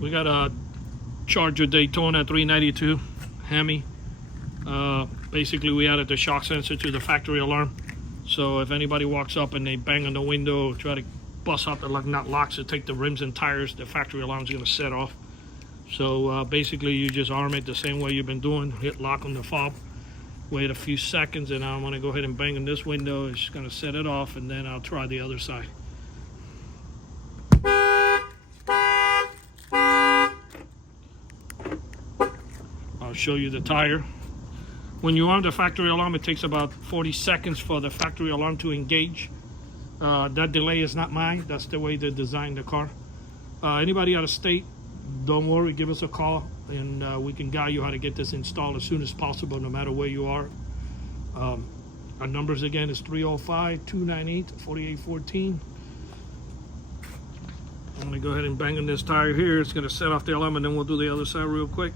We got a Charger Daytona 392 Hemi. Basically, we added the shock sensor to the factory alarm. So if anybody walks up and they bang on the window, try to bust out the nut locks to take the rims and tires, the factory alarm is going to set off. So basically, you just arm it the same way you've been doing. Hit lock on the fob. Wait a few seconds, and I'm going to go ahead and bang on this window. It's going to set it off, and then I'll try the other side. I'll show you the tire. When you arm the factory alarm, it takes about 40 seconds for the factory alarm to engage. That delay is not mine. That's the way they designed the car. Anybody out of state, don't worry, give us a call, and we can guide you how to get this installed as soon as possible, no matter where you are. Our numbers again is 305-298-4814. I'm gonna go ahead and bang on this tire here. It's gonna set off the alarm, and then we'll do the other side real quick.